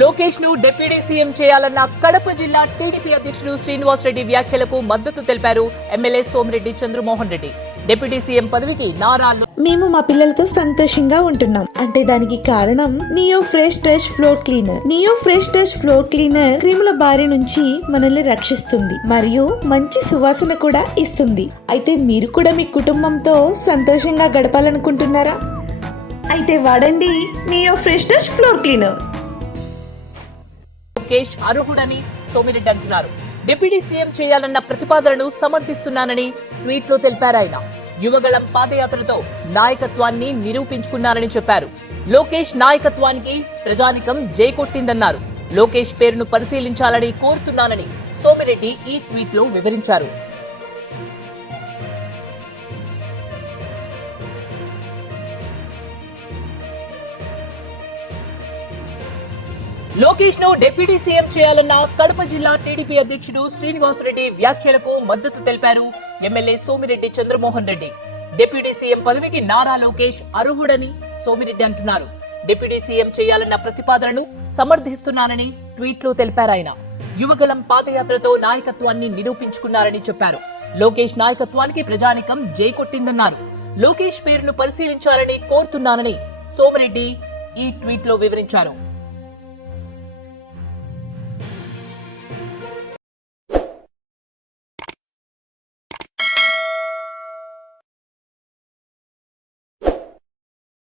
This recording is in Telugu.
లోకేష్ ను డిప్యూటీ సీఎం చేయాలన్న కడప జిల్లా టీడీపీ అధ్యక్షుడు శ్రీనివాస్ రెడ్డి వ్యాఖ్యలకు మద్దతు తెలిపారు MLA Somireddy Chandramohan Reddy. Deputy CM పదవికి నారా మేము మా పిల్లలతో సంతోషంగా ఉంటున్నాం అంటే దానికి కారణం Neo Fresh Touch floor cleaner. Neo Fresh Touch floor cleaner క్రిముల బారి నుంచి మనల్ని రక్షిస్తుంది మరియు మంచి సువాసన కూడా ఇస్తుంది. అయితే మీరు కూడా మీ కుటుంబంతో సంతోషంగా గడపాలనుకుంటున్నారా? అయితే వాడండి neo Fresh Touch floor cleaner. Lokesh అర్హుడని సోమిరెడ్డి అంటున్నారు. డిప్యూటీ సీఎం చేయాలన్న ప్రతిపాదనను సమర్థిస్తున్నానని ట్వీట్ లో తెలిపారు ఆయన. యువగళం పాదయాత్రతో నాయకత్వాన్ని నిరూపించుకున్నారని చెప్పారు. లోకేష్ నాయకత్వానికి ప్రజానికం జై కొట్టిందన్నారు. లోకేష్ పేరును పరిశీలించాలని కోరుతున్నానని సోమిరెడ్డి ఈ ట్వీట్ లో వివరించారు. లోకేష్ ను డిప్యూటీ సీఎం చేయాలన్న కడప జిల్లా టీడీపీ అధ్యక్షుడు శ్రీనివాస్ రెడ్డి వ్యాఖ్యలకు మద్దతు తెలిపారు MLA Somireddy Chandramohan Reddy. Deputy CM పదవికి నారా లోకేష్ అర్హుడని సోమిరెడ్డి అంటున్నారు. డిప్యూటీ సీఎం చేయాలన్న ప్రతిపాదనను సమర్థిస్తున్నానని ట్వీట్ లో తెలిపారు ఆయన. యువగళం పాదయాత్రతో నాయకత్వాన్ని నిరూపించుకున్నారని చెప్పారు. లోకేష్ నాయకత్వానికి ప్రజానికం జై కొట్టిందన్నారు. లోకేష్ పేరును పరిశీలించాలని కోరుతున్నానని సోమిరెడ్డి ఈ ట్వీట్ లో వివరించారు.